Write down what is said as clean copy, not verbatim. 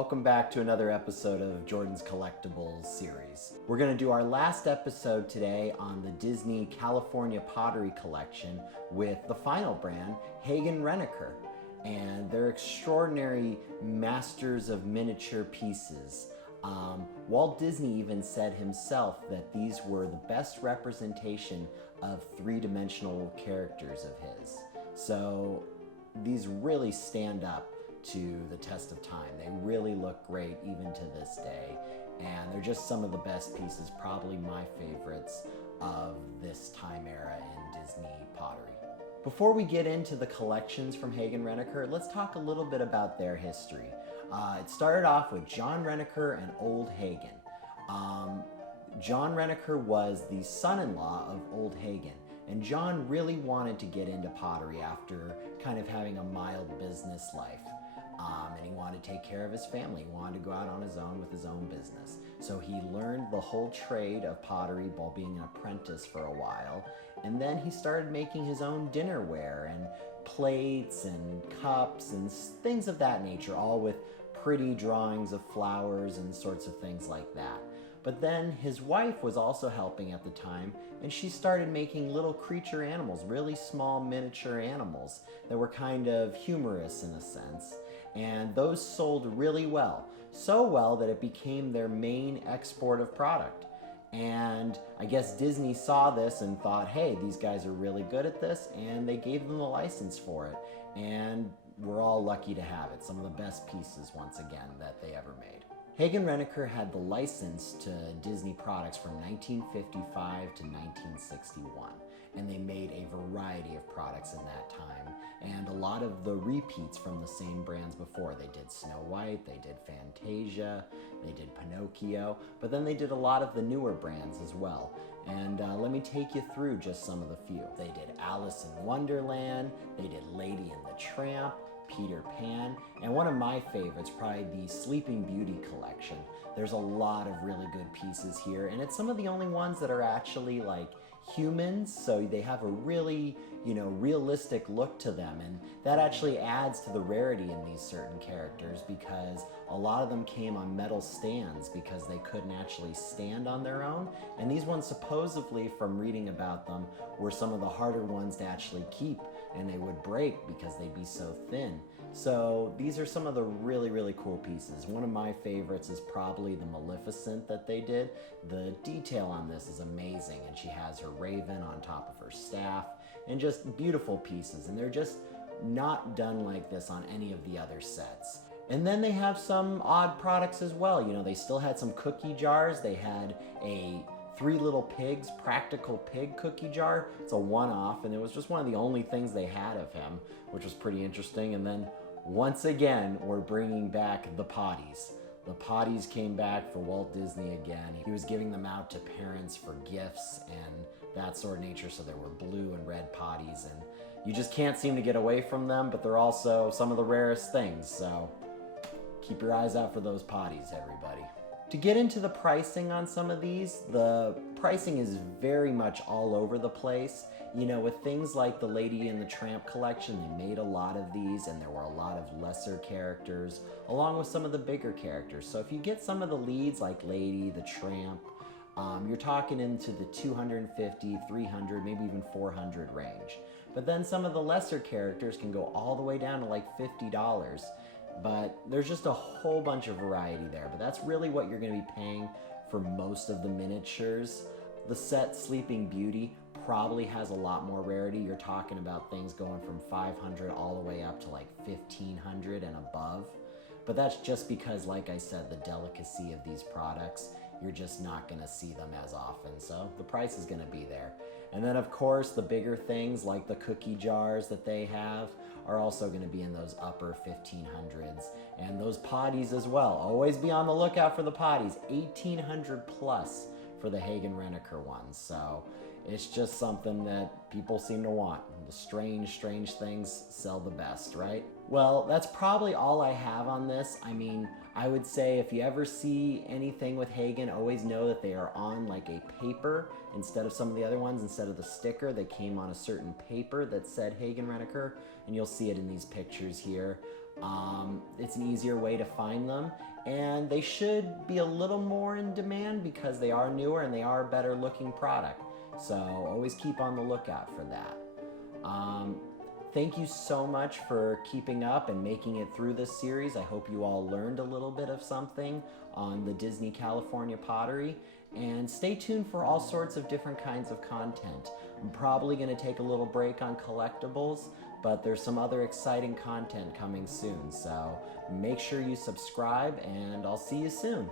welcome back to another episode of Jordan's Collectibles series. We're going to do our last episode today on the Disney California Pottery collection with the final brand, Hagen Renaker. And they're extraordinary masters of miniature pieces. Walt Disney even said himself that these were the best representation of three-dimensional characters of his. So these really stand up to the test of time. They really look great even to this day, and they're just some of the best pieces, probably my favorites of this time era in Disney pottery. Before we get into the collections from Hagen Renaker, let's talk a little bit about their history. It started off with John Renaker and Old Hagen. John Renaker was the son-in-law of Old Hagen, and John really wanted to get into pottery after kind of having a mild business life. And he wanted to take care of his family. He wanted to go out on his own with his own business. So he learned the whole trade of pottery while being an apprentice for a while. And then he started making his own dinnerware and plates and cups and things of that nature, all with pretty drawings of flowers and sorts of things like that. But then his wife was also helping at the time, and she started making little creature animals, really small miniature animals that were kind of humorous in a sense. And those sold really well. So well that it became their main export of product. And I guess Disney saw this and thought, hey, these guys are really good at this, and they gave them the license for it. And we're all lucky to have it. Some of the best pieces, once again, that they ever made. Hagen Renaker had the license to Disney products from 1955 to 1961, and they made a variety of products in that time, and a lot of the repeats from the same brands before. They did Snow White, they did Fantasia, they did Pinocchio, but then they did a lot of the newer brands as well. And let me take you through just some of the few. They did Alice in Wonderland, they did Lady and the Tramp, Peter Pan, and one of my favorites, probably the Sleeping Beauty collection. There's a lot of really good pieces here, and it's some of the only ones that are actually like humans, so they have a really, realistic look to them, and that actually adds to the rarity in these certain characters because a lot of them came on metal stands because they couldn't actually stand on their own, and these ones supposedly, from reading about them, were some of the harder ones to actually keep, and they would break because they'd be so thin. So these are some of the really, really cool pieces. One of my favorites is probably the Maleficent that they did. The detail on this is amazing, and she has her raven on top of her staff, and just beautiful pieces, and they're just not done like this on any of the other sets. And then they have some odd products as well. They still had some cookie jars. They had a Three Little Pigs practical pig cookie jar. It's a one-off, and it was just one of the only things they had of him, which was pretty interesting. And then once again, we're bringing back the potties. The potties came back for Walt Disney again. He was giving them out to parents for gifts and that sort of nature, so there were blue and red potties, and you just can't seem to get away from them, but they're also some of the rarest things, so keep your eyes out for those potties, everybody. To get into the pricing on some of these, the pricing is very much all over the place. With things like the Lady and the Tramp collection, they made a lot of these, and there were a lot of lesser characters, along with some of the bigger characters. So if you get some of the leads like Lady, the Tramp, you're talking into the 250, 300, maybe even 400 range. But then some of the lesser characters can go all the way down to like $50. But there's just a whole bunch of variety there. But that's really what you're going to be paying for most of the miniatures. The set Sleeping Beauty probably has a lot more rarity. You're talking about things going from 500 all the way up to like 1500 and above. But that's just because, like I said, the delicacy of these products, you're just not going to see them as often. So the price is going to be there. And then, of course, the bigger things like the cookie jars that they have are also going to be in those upper 1500s. And those potties as well. Always be on the lookout for the potties. 1800 plus for the Hagen Renaker ones. So it's just something that people seem to want. The strange things sell the best, right? Well, that's probably all I have on this. I would say if you ever see anything with Hagen, always know that they are on like a paper instead of some of the other ones. Instead of the sticker, they came on a certain paper that said Hagen Renaker, and you'll see it in these pictures here. It's an easier way to find them, and they should be a little more in demand because they are newer and they are a better looking product. So always keep on the lookout for that. Thank you so much for keeping up and making it through this series. I hope you all learned a little bit of something on the Disney California Pottery. And stay tuned for all sorts of different kinds of content. I'm probably going to take a little break on collectibles, but there's some other exciting content coming soon. So make sure you subscribe, and I'll see you soon.